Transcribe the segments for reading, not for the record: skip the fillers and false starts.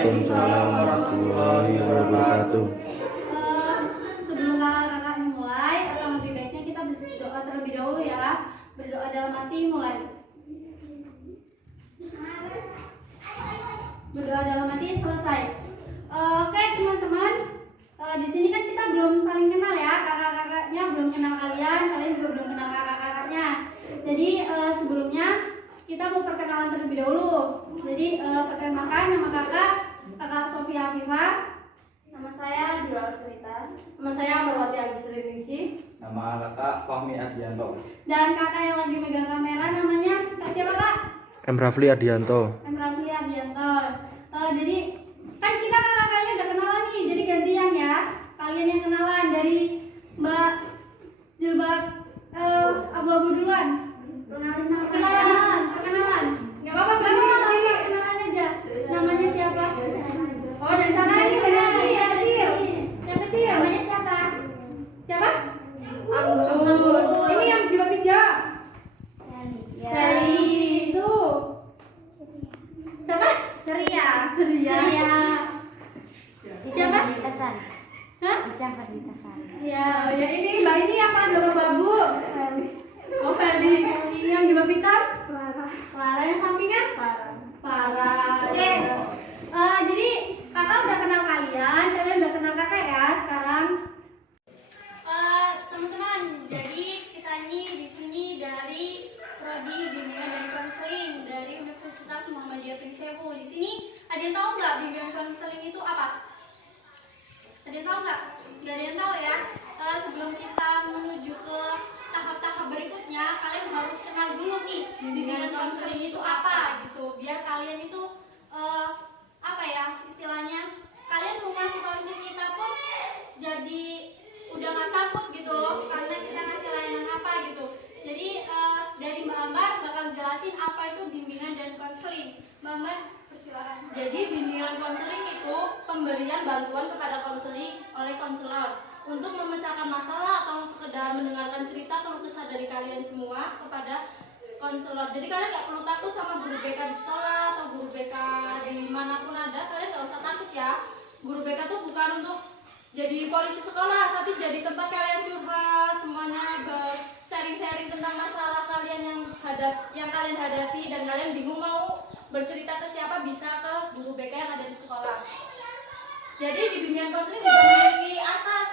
Waalaikumsalam warahmatullahi wabarakatuh. Sebelum kakak-kakaknya mulai, atau lebih baiknya kita berdoa terlebih dahulu ya. Berdoa dalam hati mulai. Berdoa dalam hati selesai. Oke teman-teman, di sini kan kita belum saling kenal ya, kakak-kakaknya belum kenal kalian, kalian juga belum kenal kakak-kakaknya. Jadi sebelumnya kita mau perkenalan terlebih dahulu. Jadi perkenalkan, nama kakak Sofia Afifah. Nama saya Dila Arturita. Nama saya Marwati Agustinisi. Nama kakak Fahmi Adianto. Dan kakak yang lagi megang kamera namanya kak siapa kak? M. Rafli Adianto. M. Rafli Ardianto. Jadi kan kita kakak-kakaknya udah kenalan nih, jadi gantian ya. Kalian yang kenalan dari Mbak Jilbab abu-abu duluan. Kenalan. Nggak apa-apa, kenalan aja. Namanya siapa? Oh dari sana ini kecil. Yang kecil. Namanya siapa? Siapa? Anggun. Ini yang jilbab hijau. Sari itu. Siapa? Ceria. Siapa? Fadlitasan. Hah? Ujang Fadlitasan. Ya ini Mbak ini apa? Nama babu. Oh Feli. Ini yang jilbab hitam? Clara yang sampingnya? Farah. Oke. Jadi kakak udah kenal kalian udah kenal kakak ya sekarang. Teman-teman, jadi kita ini di sini dari Prodi Bimbingan dan Konseling dari Universitas Muhammadiyah Pringsewu. Di sini ada yang tahu nggak bimbingan konseling itu apa? Ada yang tahu nggak? Nggak ada yang tahu ya. Sebelum kita menuju ke tahap-tahap berikutnya, kalian harus kenal dulu nih bimbingan konseling itu apa gitu. Biar kalian itu apa ya istilahnya, kalian mau ngasih tahu ke kita pun jadi udah nggak takut gitu loh, karena kita ngasih layanan apa gitu. Jadi dari Mbak Ambar bakal jelasin apa itu bimbingan dan konseling. Mbak Ambar, persilakan. Jadi bimbingan konseling itu pemberian bantuan kepada konseling oleh konselor untuk memecahkan masalah atau sekedar mendengarkan cerita keluh kesah dari kalian semua kepada konselor. Jadi kalian nggak perlu takut sama guru BK di sekolah atau guru BK dimanapun ada, kalian nggak usah takut ya. Guru BK tuh bukan untuk jadi polisi sekolah, tapi jadi tempat kalian curhat semuanya, sharing-sharing tentang masalah kalian yang kalian hadapi dan kalian bingung mau bercerita ke siapa, bisa ke guru BK yang ada di sekolah. Jadi di bimbingan konseling juga memiliki asas.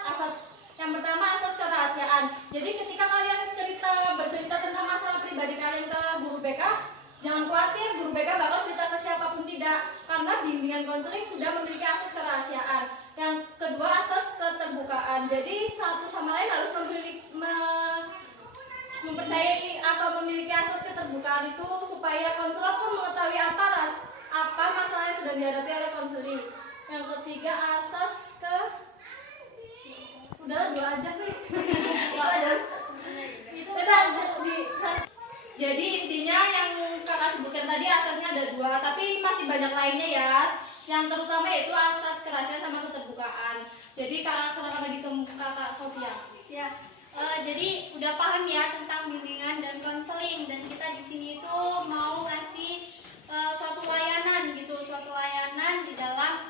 Yang pertama asas kerahasiaan. Jadi ketika kalian bercerita tentang masalah pribadi kalian ke guru BK, jangan khawatir guru BK bakal cerita ke siapapun tidak, karena bimbingan konseling sudah memiliki asas kerahasiaan. Yang kedua asas keterbukaan. Jadi satu sama lain harus mempercayai atau memiliki asas keterbukaan itu supaya konselor pun mengetahui apa masalah yang sedang dihadapi oleh konseling. Yang ketiga asas udahlah dua aja nih. Jadi intinya yang kakak sebutkan tadi asasnya ada dua, tapi masih banyak lainnya ya. Yang terutama yaitu asas kerahasiaan sama keterbukaan. Jadi kakak serahkan lagi ke kakak Sofia. Ya, jadi udah paham ya tentang bimbingan dan konseling, dan kita di sini itu mau ngasih suatu layanan gitu, suatu layanan di dalam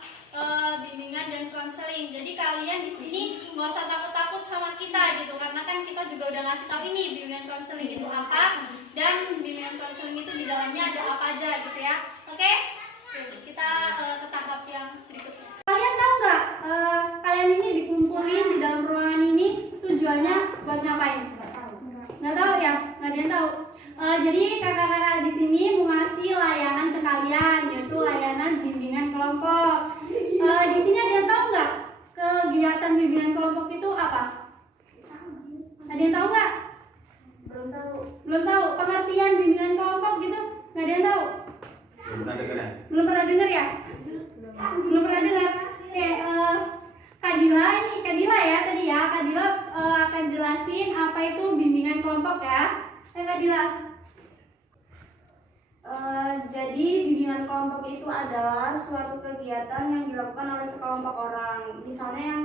bimbingan dan konseling. Jadi kalian di sini nggak usah takut-takut sama kita gitu, karena kan kita juga udah ngasih tahu ini bimbingan konseling itu apa dan bimbingan konseling itu di dalamnya ada apa aja gitu ya. Oke? Kita ke tahap yang berikutnya. Kalian tahu nggak? Kalian ini dikumpulin di dalam ruangan ini tujuannya buat ngapain? Nggak tahu ya? Nggak ada yang tahu. Jadi kakak-kakak di sini mau ngasih layanan ke kalian, yaitu layanan bimbingan kelompok. Di sini ada yang tahu nggak kegiatan bimbingan kelompok itu apa? Ada yang tahu nggak? Belum tahu. Belum tahu. Pengertian bimbingan kelompok gitu? Nggak ada yang tahu? Belum pernah dengar ya? Belum pernah dengar ya? Belum pernah dengar. Oke, Kak Dila ya tadi ya. Kak Dila akan jelasin apa itu bimbingan kelompok ya. Kak Dila. Jadi bimbingan kelompok itu adalah suatu kegiatan yang dilakukan oleh sekelompok orang. Misalnya yang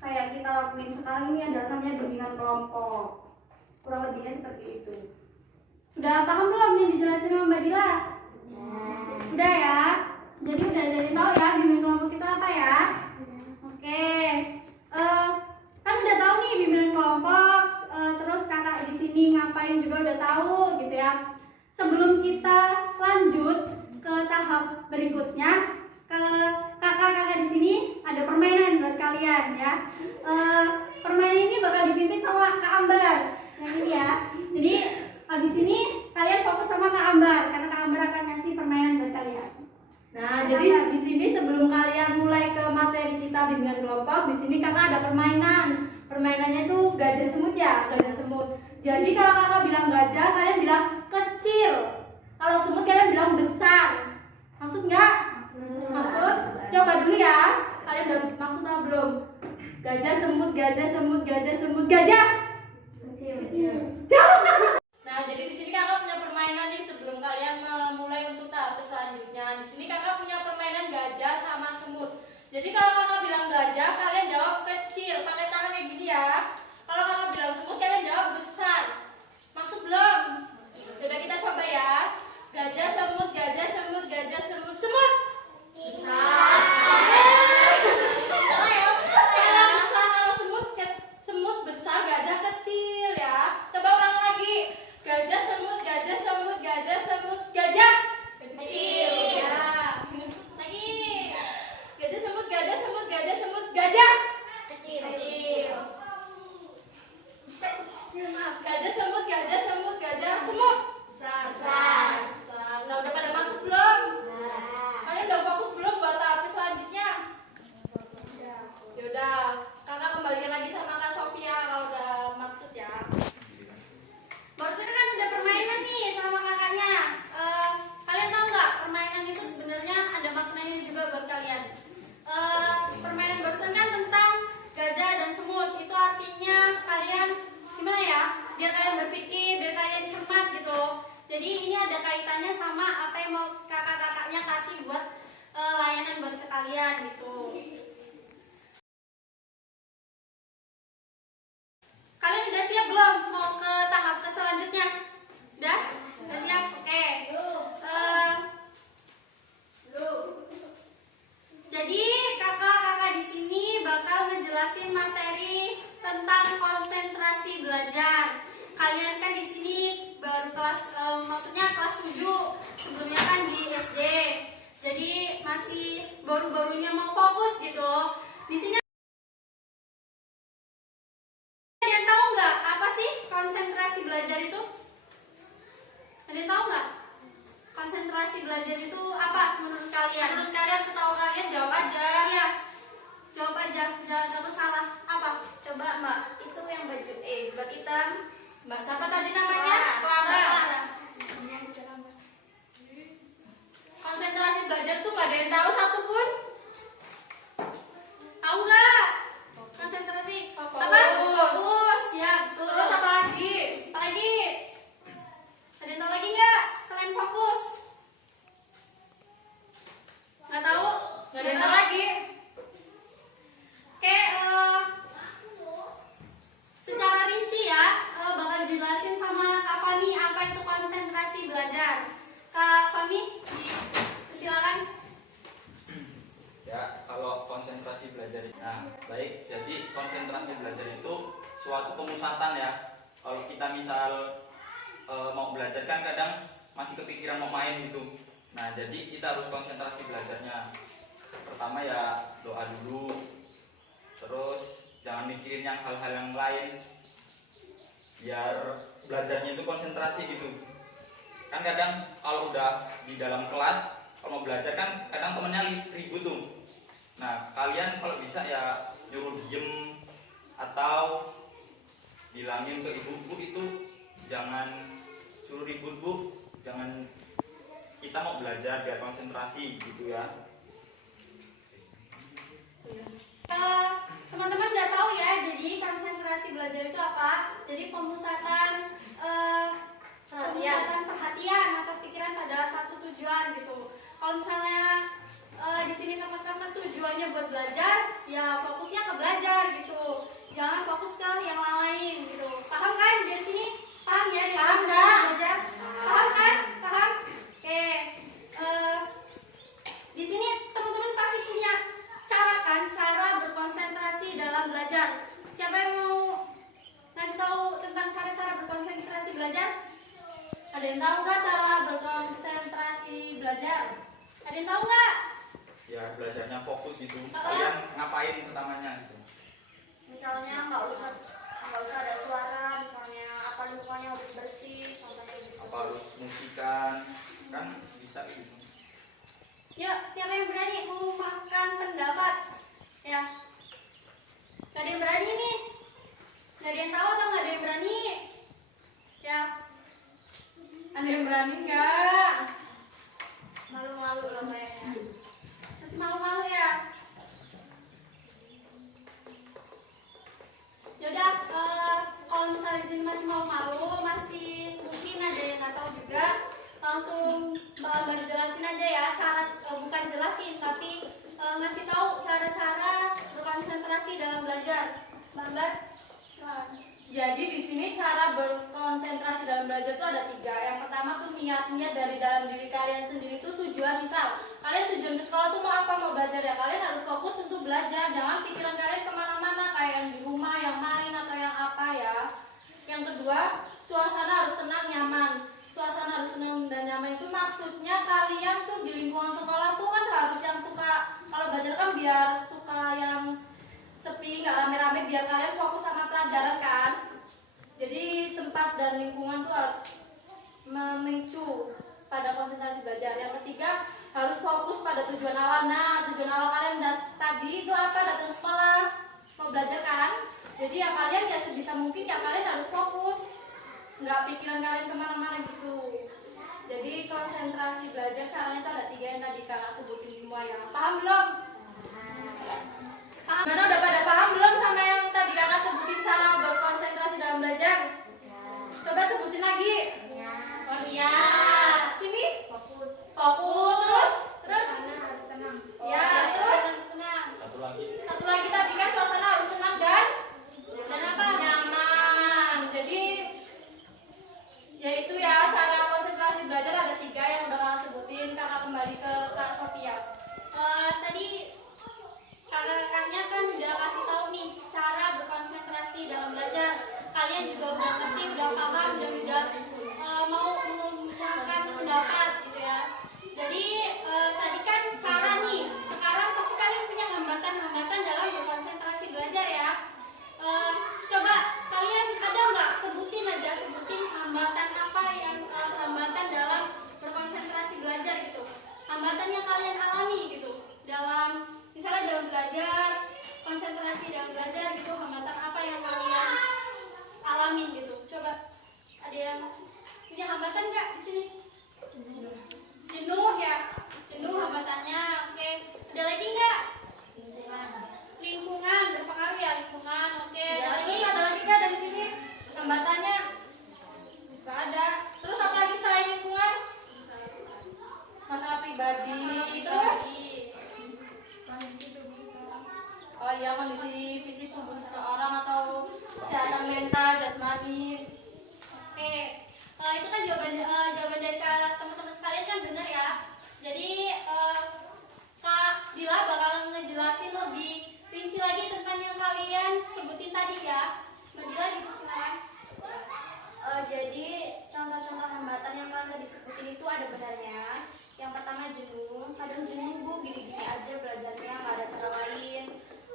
kayak kita lakuin sekarang ini adalah namanya bimbingan kelompok. Kurang lebihnya seperti itu. Sudah paham belum yang dijelasin sama Mbak Dila? Udah ya? Jadi udah ada yang tahu ya bimbingan kelompok itu apa ya? Oke, kan udah tahu nih bimbingan kelompok. Terus kakak di sini ngapain juga udah tahu gitu ya. Sebelum kita lanjut ke tahap berikutnya, ke kakak-kakak di sini ada permainan buat kalian ya. Permainan ini bakal dipimpin sama Kak Ambar. Yang ini ya. Jadi habis ini kalian fokus sama Kak Ambar karena Kak Ambar akan ngasih permainan buat kalian. Nah, jadi di sini sebelum kalian mulai ke materi kita bimbingan kelompok, di sini kakak ada permainan. Permainannya itu gajah semut ya, gajah semut. Jadi kalau kakak bilang gajah, kalian bilang kecil. Kalau semut kalian bilang besar. Maksud nggak? Maksud? Coba dulu ya. Kalian udah maksud atau belum? Gajah semut, gajah semut, gajah semut, gajah. Jauh. Nah, jadi di sini kakak punya permainan nih sebelum kalian memulai untuk tahap selanjutnya. Di sini kakak punya permainan gajah sama semut. Jadi kalau kakak bilang gajah, kalian jawab kecil, pakai tangan kayak gini ya. Kalau kakak bilang semut, kalian jawab besar. Maksud belum? Udah kita coba ya. Gajah semut, gajah semut, gajah semut, semut. Besar. Salah ya, salah besar. Kalau semut besar, gajah kecil ya. Coba ulang lagi. Gajah semut, gajah semut, gajah semut, gajah kecil. Ya. Lagi. Gajah semut, gajah semut, gajah semut, gajah kecil. Gajah semut, gajah semut, gajah semut. Besar. Nah, udah pada masuk belum? Kalian udah fokus belum buat tahap selanjutnya? Yaudah, kakak kembalikan lagi sama Kak Sofia kalau udah maksud ya. Barusan kan udah permainan nih sama kakaknya. Kalian tahu nggak permainan itu sebenarnya ada maknanya juga buat kalian. Permainan barusan kan tentang gajah dan semut. Itu artinya kalian gimana ya? Biar kalian berpikir, biar kalian cermat gitu loh. Jadi ini ada kaitannya sama apa yang mau kakak-kakaknya kasih buat layanan buat ke kalian gitu. Kalian udah siap belum mau ke tahap selanjutnya? Udah? Udah siap? Oke. Jadi kakak-kakak di sini bakal ngejelasin materi tentang konsentrasi belajar. Kalian kan di sini baru kelas, maksudnya kelas 7. Sebelumnya kan di SD. Jadi masih baru-barunya mau fokus gitu loh. Di sini kalian tahu nggak apa sih konsentrasi belajar itu? Ada yang tahu nggak? Konsentrasi belajar itu apa menurut kalian? Menurut kalian, setahu kalian jawab aja. Iya, jawab aja, jangan salah. Apa? Coba Mbak, itu yang baju jilbab hitam. Mbak siapa tadi namanya? Clara. Konsentrasi belajar tuh nggak ada yang tahu satupun. Tahu nggak? Konsentrasi. Fokus. Apa? Fokus. Ya, betul. Terus apa lagi? Apa lagi? Ada yang tahu lagi nggak selain fokus? Nggak tahu? Nggak ada yang tahu lagi. Oke, secara rinci ya bakal dijelasin sama Kak Fami apa itu konsentrasi belajar. Kak Fami, silakan. Ya, kalau konsentrasi belajar, nah baik. Jadi konsentrasi belajar itu suatu pemusatan ya. Kalau kita misal mau belajar kan kadang masih kepikiran mau main gitu. Nah, jadi kita harus konsentrasi belajarnya. Pertama ya doa dulu. Terus jangan mikirin yang hal-hal yang lain. Biar belajarnya itu konsentrasi gitu. Kan kadang kalau udah di dalam kelas, kalau mau belajar kan kadang temennya ribut tuh. Nah, kalian kalau bisa ya nyuruh diem atau bilangin ke ibu-ibu itu jangan suruh ribut bu, jangan, kita mau belajar biar konsentrasi gitu ya. Teman-teman udah tahu ya, jadi konsentrasi belajar itu apa? Jadi pemusatan perhatian atau pikiran pada satu tujuan gitu. Kalau misalnya di sini teman-teman tujuannya buat belajar, ya fokusnya ke belajar gitu. Jangan fokus ke yang lain gitu. Paham kan dari sini? Paham ya? Paham nggak? Belajar? Paham kan? Paham? Oke. Di sini tahu nggak cara berkonsentrasi belajar? Ada yang tahu nggak? Ya belajarnya fokus gitu. Kalian ngapain pertamanya gitu? Misalnya nggak usah ada suara, misalnya apa lingkungannya harus bersih, contohnya gitu. Apa harus musikan? Kan bisa gitu. Yuk, siapa yang berani mengungkapkan pendapat? Ya. Gak ada yang berani nih. Gak ada yang tahu atau gak ada yang berani? Ya. Ada yang berani nggak? Malu-malu loh kayaknya. Masih malu-malu ya? Yaudah, kalau misalnya di sini masih malu-malu, masih mungkin ada yang nggak tahu juga, langsung baru jelasin aja ya, bukan jelasin tapi ngasih tahu cara-cara berkonsentrasi dalam belajar. Mbak, silakan. Jadi di sini cara berkonsentrasi dalam belajar itu ada 3. Yang pertama tuh niat dari dalam diri kalian sendiri tuh tujuan. Misal kalian tujuan ke sekolah tuh mau apa, mau belajar ya, kalian harus fokus untuk belajar. Jangan pikiran kalian kemana-mana kayak yang di rumah, yang main atau yang apa ya. Yang kedua, suasana harus tenang, nyaman. Suasana harus tenang dan nyaman itu maksudnya kalian tuh di lingkungan sekolah tuh kan harus yang suka, kalau belajar kan biar suka yang sepi, nggak rame-rame, biar kalian fokus sama pelajaran kan. Jadi tempat dan lingkungan tuh harus memicu pada konsentrasi belajar. Yang ketiga, harus fokus pada tujuan awal. Nah, tujuan awal kalian tadi itu apa? Datang sekolah, mau belajar kan. Jadi ya kalian ya sebisa mungkin ya kalian harus fokus, nggak pikiran kalian kemana-mana gitu. Jadi konsentrasi belajar caranya itu ada 3 yang tadi kakak sebutin semua ya. Paham belum? Mana udah pada paham belum sama yang tadi kakak sebutin cara berkonsentrasi dalam belajar? Coba sebutin lagi. Oh iya. Sini. Fokus. Terus. Harus tenang. Ya, terus. Senang. Satu lagi Tadi kan suasana harus tenang dan apa? nyaman. Jadi yaitu ya cara konsentrasi belajar ada 3 yang udah kakak sebutin. Kakak kembali ke Kak Sophia. Tadi kakak-kakaknya kan udah kasih tahu nih cara berkonsentrasi dalam belajar. Kalian juga udah ngerti, udah paham, dan udah mau mengungkapkan pendapat gitu ya. Jadi tadi kan cara nih. Sekarang pasti kalian punya hambatan-hambatan dalam berkonsentrasi belajar ya. Coba kalian ada nggak sebutin hambatan apa yang hambatan dalam berkonsentrasi belajar gitu. Hambatan yang kalian alami gitu dalam misalnya dalam belajar, konsentrasi dalam belajar gitu, hambatan apa yang kalian alamin gitu. Coba ada yang punya hambatan nggak di sini? Jenuh ya, jenuh hambatannya. Oke, ada lagi nggak? Lingkungan berpengaruh ya, lingkungan. Oke, Ya, ada terus lagi? ada lagi nggak dari sini hambatannya? Nggak ada. Terus apa lagi selain lingkungan? Masalah pribadi. Terus? Oh iya, kondisi fisik tubuh seseorang atau kesehatan mental, jasmani. Oke, itu kan jawaban dari teman-teman sekalian kan benar ya. Jadi Kak Dila bakal ngejelasin lebih rinci lagi tentang yang kalian sebutin tadi ya. Mbak Dila silakan. Jadi contoh-contoh hambatan yang kalian tadi sebutin itu ada benarnya. Yang pertama jenuh, kadang jenuh bu, gini-gini aja belajarnya nggak ada cara lain.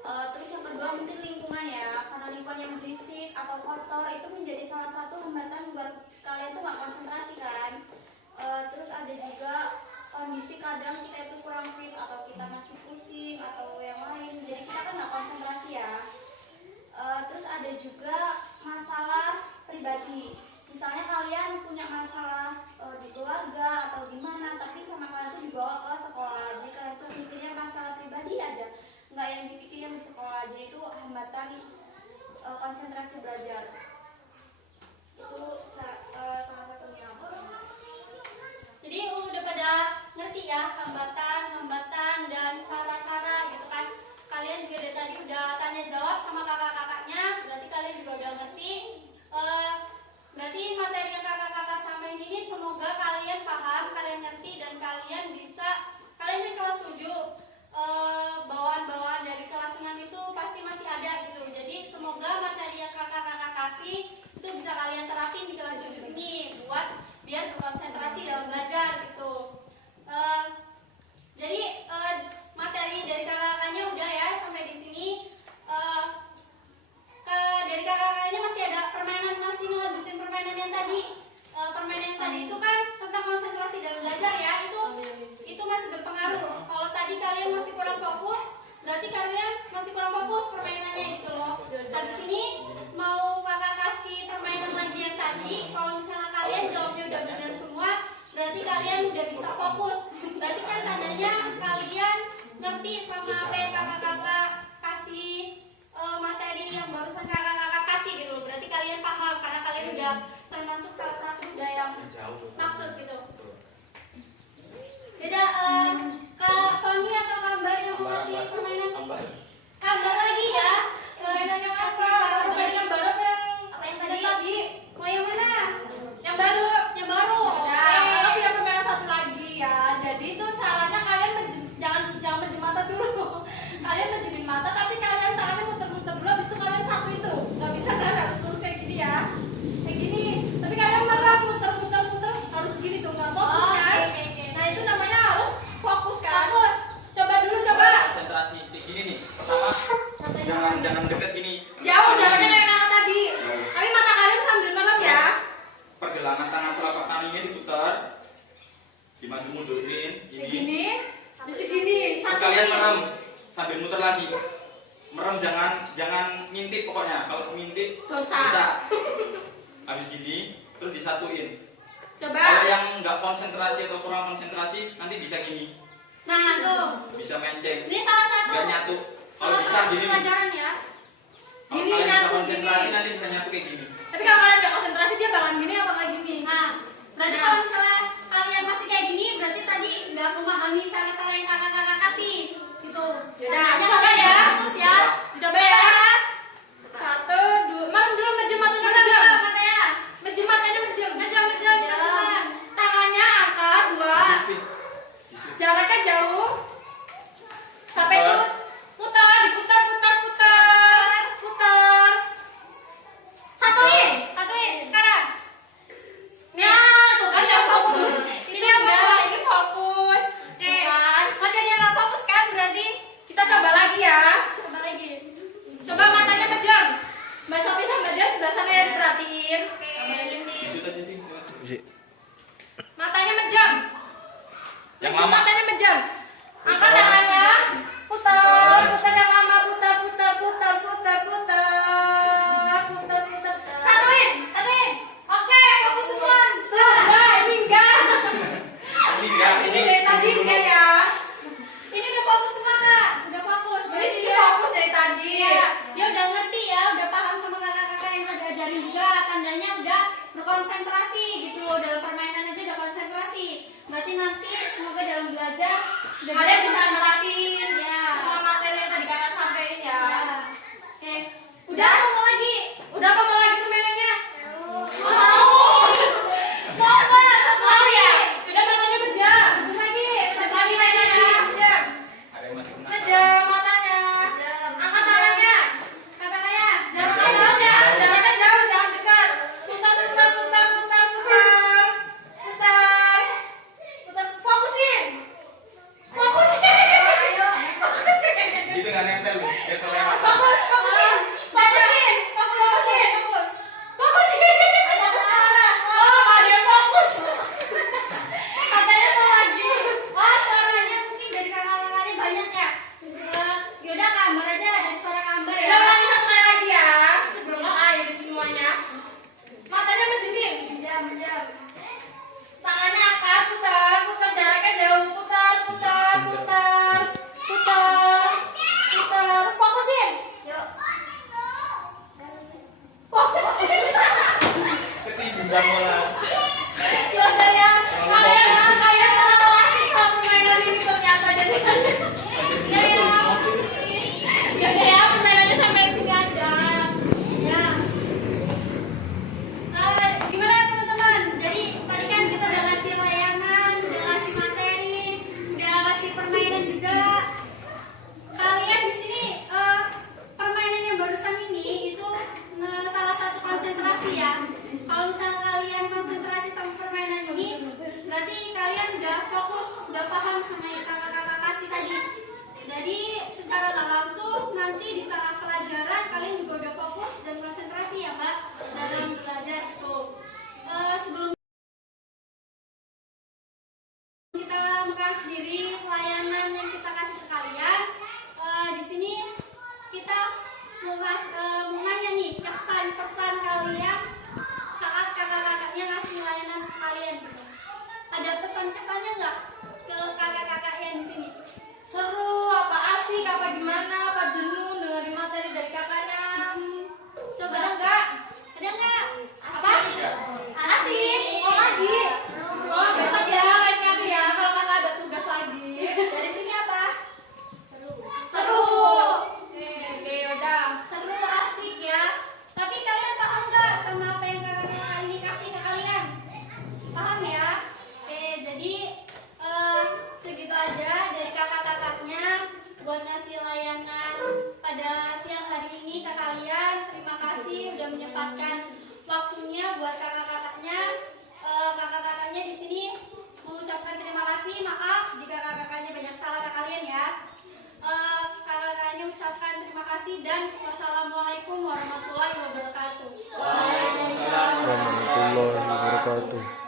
Terus yang kedua mungkin lingkungan ya, karena lingkungan yang berisik atau kotor itu menjadi salah satu hambatan buat kalian tuh nggak konsentrasi kan. Terus ada juga kondisi kadang kita itu kurang fit atau kita masih pusing atau yang lain, jadi kita kan nggak konsentrasi ya. Terus ada juga masalah pribadi, misalnya kalian punya masalah di keluarga atau gimana, tapi sama kalian tuh dibawa ke sekolah, jadi kalian tuh mikirnya masalah pribadi aja, nggak yang dipikirin di sekolah, jadi itu hambatan konsentrasi belajar. Itu salah satunya. Jadi udah pada ngerti ya hambatan dan cara-cara gitu kan. Kalian juga dari tadi udah tanya jawab sama kakak-kakaknya, berarti kalian juga udah ngerti tadi permainan tadi itu kan tentang konsentrasi dalam belajar ya, itu masih berpengaruh. Kalau tadi kalian masih kurang fokus, berarti kalian masih kurang fokus permainannya gitu loh. Habis ini mau kakak kasih permainan lagi yang tadi, kalau misalnya kalian jawabnya udah benar semua, berarti kalian udah bisa fokus. Berarti kan tandanya kalian ngerti sama apa yang kakak-kakak kasih, materi yang barusan kakak-kakak kasih gitu. Berarti kalian paham karena kalian udah termasuk salah satu udah yang maksud gitu. Beda Kak Fami atau Kambar yang mau kasih permainan? Kambar lagi ya. Permainan yang apa? Permainan yang baru Apa yang yang tadi? Mau yang mana? Yang baru. Yang baru. Nah, Oke. kakak punya permainan satu lagi ya. Jadi itu caranya kalian jangan menjem mata dulu. Kalian menjemin mata tapi kalian tangannya muter-muter dulu, habis itu kalian satu itu. Gak bisa kan, harus lurus kayak gini ya. Kayak gini. Tapi kalian merem muter-muter harus gini tuh, nggak fokus kan? Oke. Nah itu namanya harus fokus kan? Fokus. Coba dulu coba. Konsentrasi kayak gini nih. Pertama, jangan deket gini. Jauh jalannya kayak kakak tadi. Tapi mata kalian sambil merem ya. Pergelangan tangan telapak tangannya diputar, dimaju mundurin, Kayak gini. gini. Di segini. Terus kalian merem sambil muter lagi. Merem jangan ngintip pokoknya. Kalau ngintip Dosa. Habis gini, terus disatuin. Coba. Kalau yang nggak konsentrasi atau kurang konsentrasi, nanti bisa gini, Nah tuh, bisa menceng, ini salah satu nggak nyatu. Kalau bisa satu gini nih. pelajaran ya. Kalau Gini, kalian bisa nyatu, konsentrasi gini. nanti bisa nyatu kayak gini. Tapi kalau kalian nggak konsentrasi dia bakalan gini apa kayak gini? Nah, berarti Nah. kalau misalnya kalian masih kayak gini, berarti tadi nggak memahami cara-cara yang kakak-kakak kasih, gitu. Yaudah, Tandanya coba kalian ya. fokus ya. Coba ya. 1, 2, merem dulu, menjem matanya, menjem. Matanya. Menjem matanya, menjem. Menjem. Teman-teman. Tangannya angkat 2. Jaraknya jauh. Sampai itu putar, diputar, putar. Satuin. Sekarang. Ya, tuh kan yang fokus. Ini enggak, ini fokus. Oke. Kan? Masih dia nggak fokus kan? Berarti Kita coba lagi ya. coba lagi. Coba matanya pejam. Mbak Sofi sama dia sebelah sana ya, diperhatiin. Oke. Bisa aja sih. Matanya pejam. Yang Pejam, lama. matanya pejam. Angkat tangannya. Putar yang lama, putar. Satuin. Oke, fokus semua. Nah, ini enggak. Ini enggak, Ini dari tadi enggak ya. Ini udah fokus semua kak. Udah fokus. Berarti Berarti dia fokus dari tadi. Iya, dia udah ngerti ya, udah paham sama kakak-kakak yang tadi ajarin juga, tandanya udah berkonsentrasi gitu, dalam permainan aja udah konsentrasi. Berarti nanti semoga dalam belajar udah Kalian bisa nerapin ya. semua materi yang tadi kakak sampaikan ya. Ya. Oke. Udah? Mau lagi? Udah apa mau lagi permainannya? Mau. Mau nggak? Satu Mau lagi. ya? Udah matanya pejam. Satu lagi. Satu lagi mainannya. Pejam. Ada yang masih kena. Pejam matanya. Angkat tangannya. Katanya. Jaraknya jauh ya. Jaraknya jauh, jangan dekat. Putar. Fokusin. Gitu nggak nempel nih. Dia kelewat. Fokus. Fokusin. Ada suara. Oh, ada yang fokus. Katanya mau lagi. Oh, suaranya mungkin dari kakak-kakaknya banyak ya. Yaudah kamar aja, dari suara kamar ya. Udah ulangi satu kali lagi ya. Sebelum akhir semuanya. Matanya menjemin. Jam. Tangannya angkat, putar jaraknya jauh, putar. Fokusin. Yuk. Fokusin. Ketiduran malah. Yaudah ya. Kalian terlalu asik sama permainan ini ternyata jadi. Yaudah ya, permainannya sampai sini aja. Ya. Gimana ya teman-teman? Jadi tadi kan kita udah ngasih layanan, udah ngasih materi, udah ngasih permainan juga. Kalian di sini permainan yang barusan ini itu salah satu konsentrasi ya. Kalau misalnya kalian konsentrasi sama permainan ini, berarti kalian udah fokus, udah paham sama yang kakak-kakak kasih tadi. Jadi secara nggak langsung nanti di saat pelajaran kalian juga udah fokus dan konsentrasi ya Mbak dalam belajar itu. mengakhiri pelayanan yang kita kasih ke kalian. Di sini kita mau nanya nih kesan-pesan kalian saat kakak-kakaknya ngasih layanan ke kalian gitu. Ada pesan-kesannya nggak ke kakak-kakak yang di sini? Seru, apa asik, apa gimana, apa jenuh dengerin materi dari kakaknya? Coba Ada nggak? Ada nggak? Apa? Asik. Mau lagi? Oh, besok ya, lain kali ya kalau kakak ada tugas lagi. Dari sini apa? Seru. Oke. Oke, udah. Seru, asik ya. Tapi kalian paham nggak sama apa yang kakak-kakak ini kasih ke kalian? Paham ya? Oke, jadi segitu aja dari kakak-kakaknya buat ngasih layanan pada siang hari ini ke kalian. Terima kasih udah menyempatkan waktunya buat kakak-kakaknya. Kakak-kakaknya di sini mengucapkan terima kasih. Maaf jika kakak-kakaknya banyak salah ke kalian ya. Kakak-kakaknya ucapkan terima kasih dan wassalamualaikum warahmatullahi wabarakatuh. Waalaikumsalam warahmatullahi wabarakatuh.